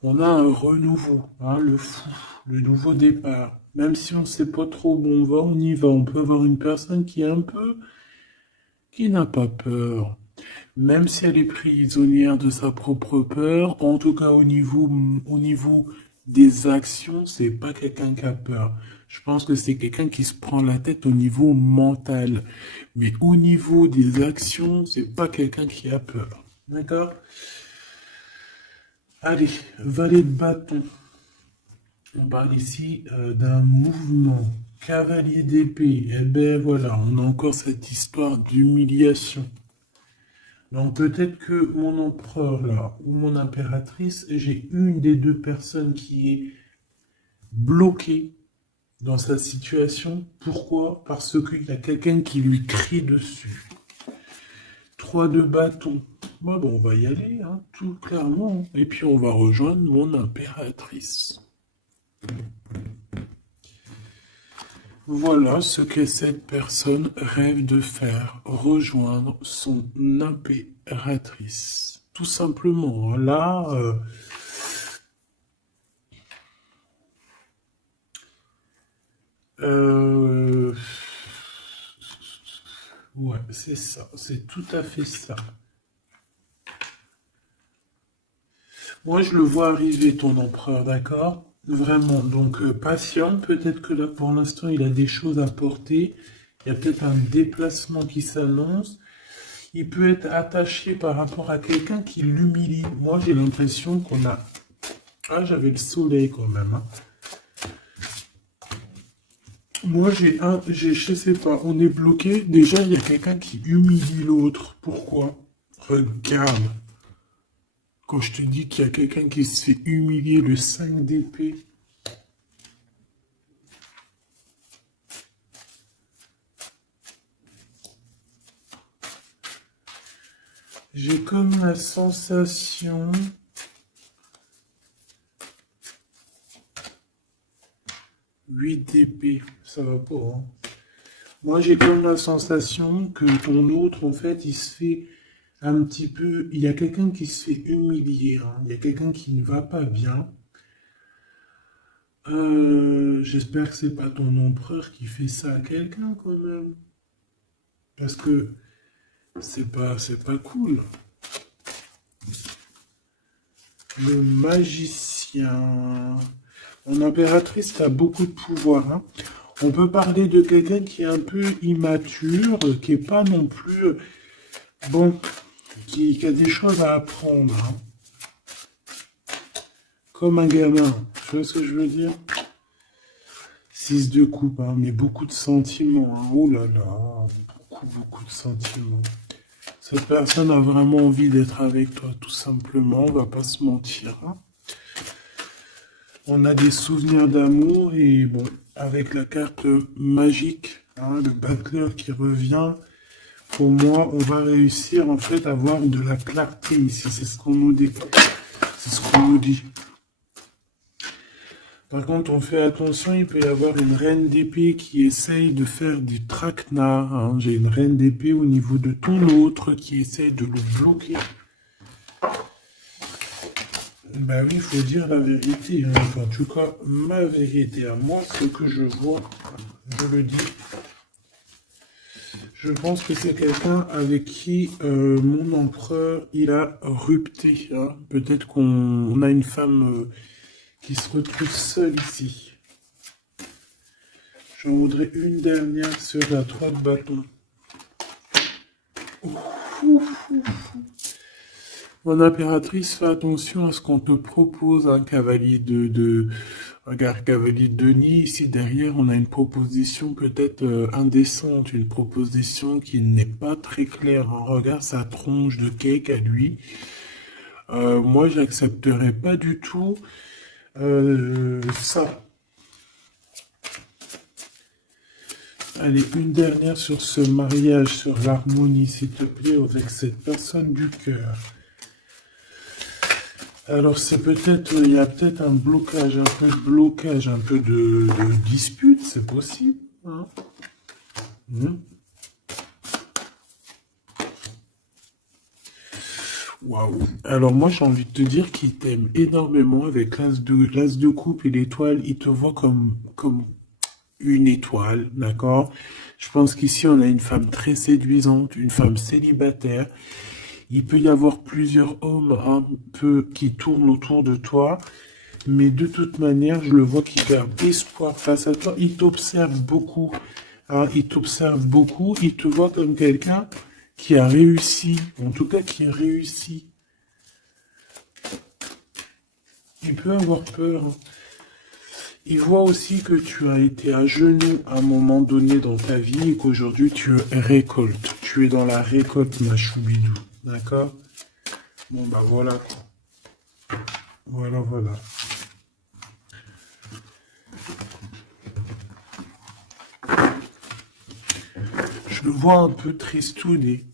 On a un renouveau, hein, le fou, le nouveau départ. Même si on ne sait pas trop où on va, on y va. On peut avoir une personne qui est un peu... qui n'a pas peur. Même si elle est prisonnière de sa propre peur, en tout cas au niveau des actions, c'est pas quelqu'un qui a peur. Je pense que c'est quelqu'un qui se prend la tête au niveau mental. Mais au niveau des actions, c'est pas quelqu'un qui a peur. D'accord? Allez, valet de bâton. On parle ici d'un mouvement. Cavalier d'épée. Eh ben voilà, on a encore cette histoire d'humiliation. Donc peut-être que mon empereur là, ou mon impératrice, j'ai une des deux personnes qui est bloquée dans sa situation. Pourquoi? Parce qu'il y a quelqu'un qui lui crie dessus. 3 de bâton. Bon, on va y aller, hein, tout clairement. Et puis on va rejoindre mon impératrice. Voilà ce que cette personne rêve de faire, rejoindre son impératrice. Tout simplement, là, ouais, c'est ça, c'est tout à fait ça. Moi, je le vois arriver, ton empereur, d'accord? Vraiment, donc patient, peut-être que là, pour l'instant, il a des choses à porter. Il y a peut-être un déplacement qui s'annonce. Il peut être attaché par rapport à quelqu'un qui l'humilie. Moi, j'ai l'impression qu'on a... Ah, j'avais le soleil quand même, hein. Moi, je sais pas, on est bloqué. Déjà, il y a quelqu'un qui humilie l'autre. Pourquoi? Regarde. Quand je te dis qu'il y a quelqu'un qui se fait humilier, le 5 d'épée. J'ai comme la sensation... 8 d'épée, ça va pas, hein. Moi, j'ai comme la sensation que ton autre, en fait, il se fait un petit peu... Il y a quelqu'un qui se fait humilier, hein. Il y a quelqu'un qui ne va pas bien. J'espère que c'est pas ton empereur qui fait ça à quelqu'un, quand même. Parce que c'est pas cool. Le magicien. Mon impératrice a beaucoup de pouvoir, hein. On peut parler de quelqu'un qui est un peu immature, qui est pas non plus... Bon, qui a des choses à apprendre, hein. Comme un gamin. Tu vois ce que je veux dire? 6 de coupe, hein, mais beaucoup de sentiments, hein. Oh là là, beaucoup de sentiments. Cette personne a vraiment envie d'être avec toi, tout simplement, on va pas se mentir, hein. On a des souvenirs d'amour et bon, avec la carte magique, hein, le battleur qui revient, pour moi, on va réussir en fait à avoir de la clarté ici. C'est ce qu'on nous dit. C'est ce qu'on nous dit. Par contre, on fait attention, il peut y avoir une reine d'épée qui essaye de faire du traquenard, hein. J'ai une reine d'épée au niveau de ton autre qui essaye de le bloquer. Bah oui, il faut dire la vérité, hein. En tout cas, ma vérité à moi, ce que je vois, je le dis. Je pense que c'est quelqu'un avec qui mon empereur, il a rupté, hein. Peut-être qu'on a une femme qui se retrouve seule ici. J'en voudrais une dernière sur la 3 de bâton. Mon impératrice, fais attention à ce qu'on te propose, un cavalier regarde, cavalier de Denis, ici derrière, on a une proposition peut-être indécente, une proposition qui n'est pas très claire. Hein. Regarde sa tronche de cake à lui. Moi, j'accepterais pas du tout ça. Allez, une dernière sur ce mariage, sur l'harmonie, s'il te plaît, avec cette personne du cœur. Alors, c'est peut-être, il y a peut-être un blocage, un peu de dispute, c'est possible. Hein. Waouh. Alors moi j'ai envie de te dire qu'il t'aime énormément avec l'as de coupe et l'étoile. Il te voit comme une étoile, d'accord? Je pense qu'ici on a une femme très séduisante, une femme célibataire. Il peut y avoir plusieurs hommes un peu qui tournent autour de toi, mais de toute manière, je le vois qui garde espoir face à toi. Il t'observe beaucoup, hein, il t'observe beaucoup. Il te voit comme quelqu'un qui a réussi, en tout cas qui réussit. Il peut avoir peur. Hein. Il voit aussi que tu as été à genoux à un moment donné dans ta vie et qu'aujourd'hui tu récoltes. Tu es dans la récolte, ma choubidou. D'accord? Bon, bah voilà. Voilà, voilà. Je le vois un peu tristouné.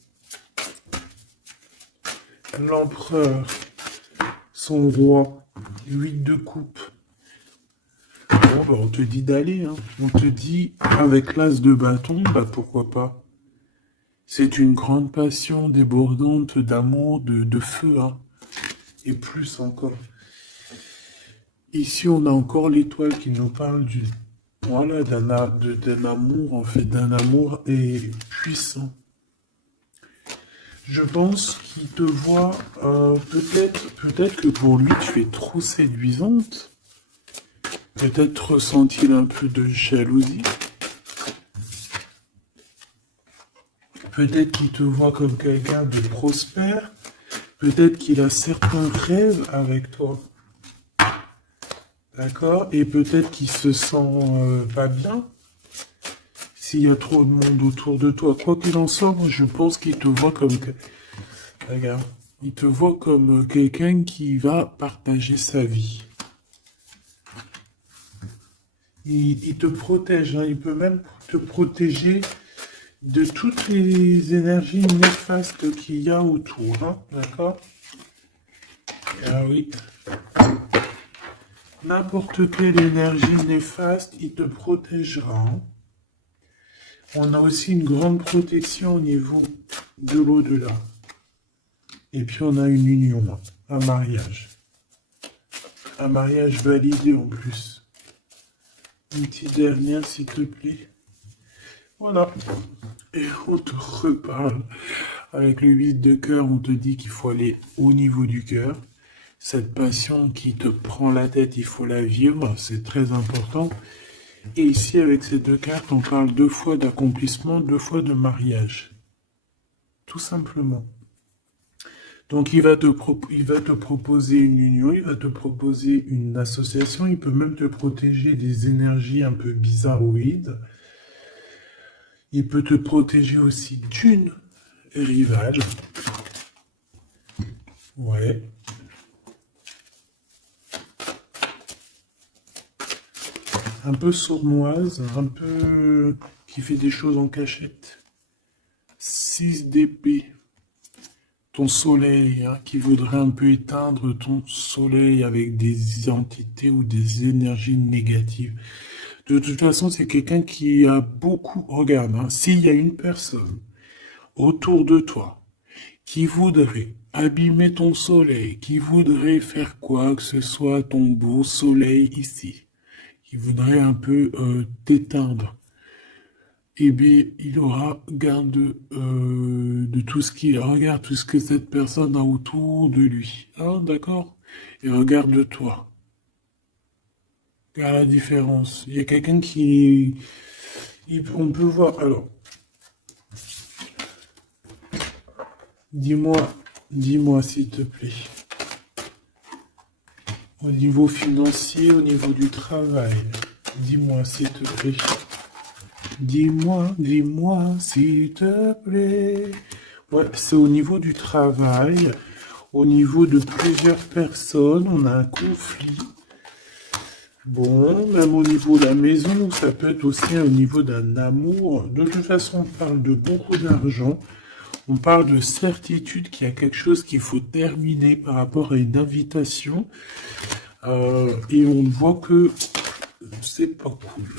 L'empereur, son roi, 8 de coupe. Bon, bah, on te dit d'aller, hein. On te dit, avec l'as de bâton, bah pourquoi pas. C'est une grande passion débordante d'amour, de feu, hein. Et plus encore. Ici, on a encore l'étoile qui nous parle voilà, d'un amour, en fait, d'un amour et puissant. Je pense qu'il te voit, peut-être que pour lui, tu es trop séduisante. Peut-être ressent-il un peu de jalousie. Peut-être qu'il te voit comme quelqu'un de prospère. Peut-être qu'il a certains rêves avec toi. D'accord? Et peut-être qu'il se sent pas bien s'il y a trop de monde autour de toi. Quoi qu'il en soit, moi, je pense qu'il te voit comme... Regarde. Il te voit comme quelqu'un qui va partager sa vie. Il te protège, hein. Il peut même te protéger de toutes les énergies néfastes qu'il y a autour. Hein. D'accord? Ah oui. N'importe quelle énergie néfaste, il te protégera. Hein. On a aussi une grande protection au niveau de l'au-delà. Et puis on a une union, un mariage. Un mariage validé en plus. Une petite dernière, s'il te plaît. Voilà. Et on te reparle. Avec le 8 de cœur, on te dit qu'il faut aller au niveau du cœur. Cette passion qui te prend la tête, il faut la vivre, c'est très important. Et ici, avec ces deux cartes, on parle 2 fois d'accomplissement, 2 fois de mariage. Tout simplement. Donc, il va te proposer une union, il va te proposer une association, il peut même te protéger des énergies un peu bizarroïdes. Il peut te protéger aussi d'une rivale. Ouais. Un peu sournoise, un peu qui fait des choses en cachette. 6 d'épée. Ton soleil, hein, qui voudrait un peu éteindre ton soleil avec des entités ou des énergies négatives. De toute façon, c'est quelqu'un qui a beaucoup... Regarde, hein, s'il y a une personne autour de toi qui voudrait abîmer ton soleil, qui voudrait faire quoi que ce soit ton beau soleil ici, qui voudrait un peu t'éteindre, eh bien, il aura garde de tout ce qui regarde, tout ce que cette personne a autour de lui. Hein, d'accord? Et regarde-toi. Regarde la différence. Il y a quelqu'un qui... on peut voir... Alors, dis-moi, Dis-moi, s'il te plaît. Au niveau financier, au niveau du travail. Dis-moi, s'il te plaît. Dis-moi, s'il te plaît. Ouais, c'est au niveau du travail. Au niveau de plusieurs personnes, on a un conflit. Bon, même au niveau de la maison, ça peut être aussi au niveau d'un amour. De toute façon, on parle de beaucoup d'argent. On parle de certitude qu'il y a quelque chose qu'il faut terminer par rapport à une invitation. Et on voit que c'est pas cool.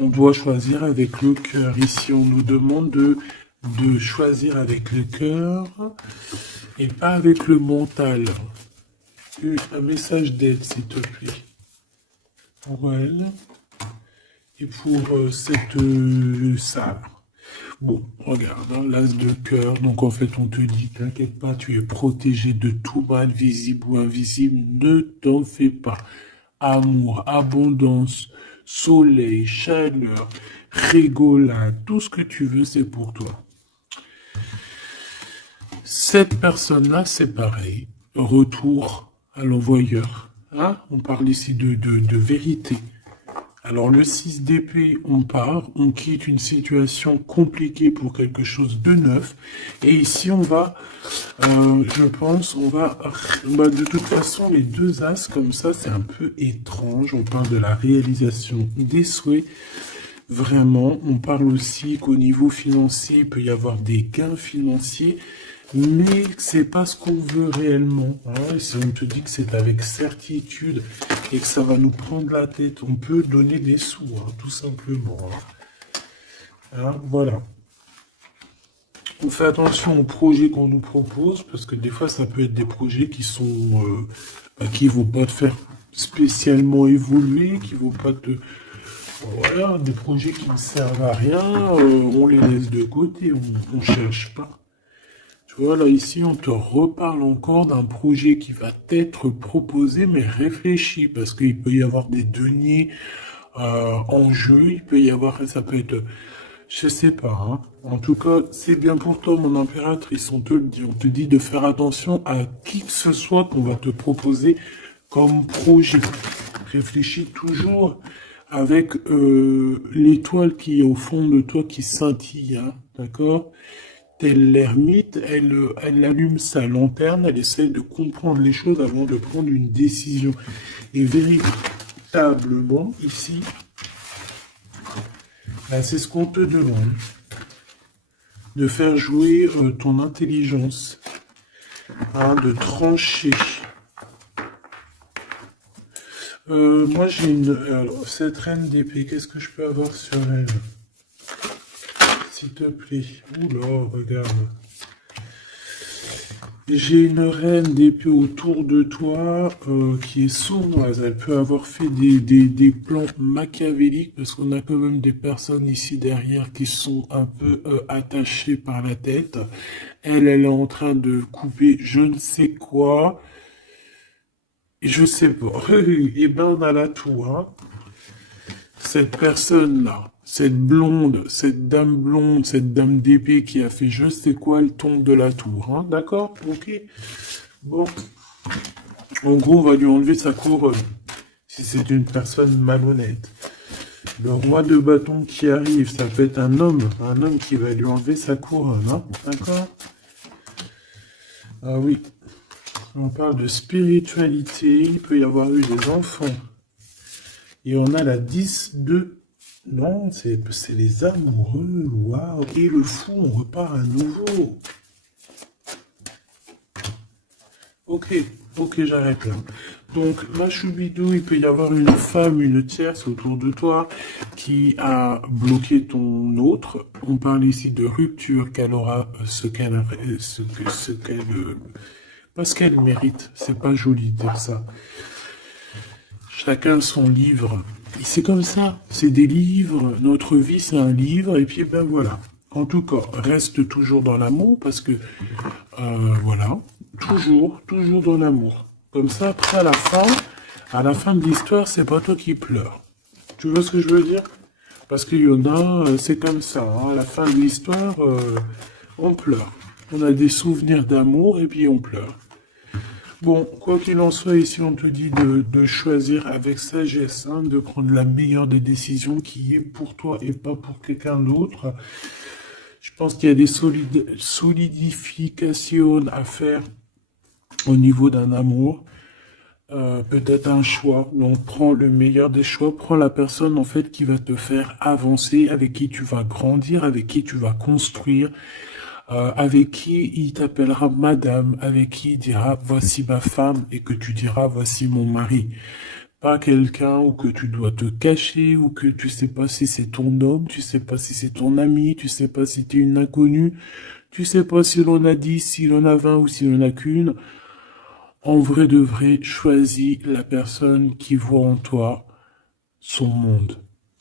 On doit choisir avec le cœur. Ici, on nous demande de choisir avec le cœur et pas avec le mental. Un message d'aide, s'il te plaît. Pour elle et pour cette sœur. Bon, regarde, hein, l'as de cœur. Donc en fait, on te dit, t'inquiète pas, tu es protégé de tout mal, visible ou invisible. Ne t'en fais pas. Amour, abondance, soleil, chaleur, rigolade, tout ce que tu veux, c'est pour toi. Cette personne-là, c'est pareil. Retour à l'envoyeur. Hein? On parle ici de vérité. Alors le 6 d'épée, on part, on quitte une situation compliquée pour quelque chose de neuf. Et ici, on va, je pense, on va, de toute façon, les deux as comme ça, c'est un peu étrange. On parle de la réalisation des souhaits. Vraiment, on parle aussi qu'au niveau financier, il peut y avoir des gains financiers. Mais c'est pas ce qu'on veut réellement. Hein. Si on te dit que c'est avec certitude et que ça va nous prendre la tête, on peut donner des sous, hein, tout simplement. Hein, voilà. On fait attention aux projets qu'on nous propose, parce que des fois, ça peut être des projets qui sont qui vont pas te faire spécialement évoluer, qui vont pas te... Voilà, des projets qui ne servent à rien, on les laisse de côté, on cherche pas. Voilà, ici, on te reparle encore d'un projet qui va t'être proposé, mais réfléchi, parce qu'il peut y avoir des deniers en jeu, il peut y avoir, ça peut être, je sais pas, hein. En tout cas, c'est bien pour toi, mon impératrice, on te dit de faire attention à qui que ce soit qu'on va te proposer comme projet. Réfléchis toujours avec l'étoile qui est au fond de toi qui scintille, hein, d'accord ? Telle l'ermite, elle allume sa lanterne, elle essaie de comprendre les choses avant de prendre une décision. Et véritablement, ici, c'est ce qu'on te demande. De faire jouer ton intelligence. Hein, de trancher. Moi, j'ai une... Alors, cette reine d'épée, qu'est-ce que je peux avoir sur elle ? S'il te plaît. Oula, regarde. J'ai une reine d'épée autour de toi qui est sournoise. Elle peut avoir fait des plans machiavéliques parce qu'on a quand même des personnes ici derrière qui sont un peu attachées par la tête. Elle est en train de couper je ne sais quoi. Je sais pas. Et ben on a là tout, hein. Cette personne-là, cette blonde, cette dame d'épée qui a fait je sais quoi, elle tombe de la tour, hein, d'accord? Ok. Bon. En gros, on va lui enlever sa couronne, si c'est une personne malhonnête. Le roi de bâton qui arrive, ça peut être un homme qui va lui enlever sa couronne, hein, d'accord? Ah oui. On parle de spiritualité, il peut y avoir eu des enfants. Et on a la 10 de... Non, c'est les amoureux, waouh. Et le fou, on repart à nouveau. Ok, j'arrête là. Donc, ma choubidou, il peut y avoir une femme, une tierce autour de toi qui a bloqué ton autre. On parle ici de rupture, qu'elle aura parce qu'elle mérite. C'est pas joli de dire ça. Chacun son livre. C'est comme ça, c'est des livres. Notre vie, c'est un livre. Et puis, ben voilà. En tout cas, reste toujours dans l'amour parce que, voilà, toujours dans l'amour. Comme ça, après, à la fin de l'histoire, c'est pas toi qui pleures. Tu vois ce que je veux dire? Parce qu'il y en a, c'est comme ça. Hein, à la fin de l'histoire, on pleure. On a des souvenirs d'amour et puis on pleure. Bon, quoi qu'il en soit, ici on te dit de choisir avec sagesse, hein, de prendre la meilleure des décisions qui est pour toi et pas pour quelqu'un d'autre. Je pense qu'il y a des solidifications à faire au niveau d'un amour. Peut-être un choix. Donc prends le meilleur des choix, prends la personne en fait qui va te faire avancer, avec qui tu vas grandir, avec qui tu vas construire, avec qui il t'appellera madame, avec qui il dira voici ma femme et que tu diras voici mon mari. Pas quelqu'un où que tu dois te cacher, ou que tu sais pas si c'est ton homme, tu sais pas si c'est ton ami, tu sais pas si t'es une inconnue, tu sais pas si l'on a 10, si l'on a 20 ou si l'on a qu'une. En vrai de vrai, choisis la personne qui voit en toi son monde.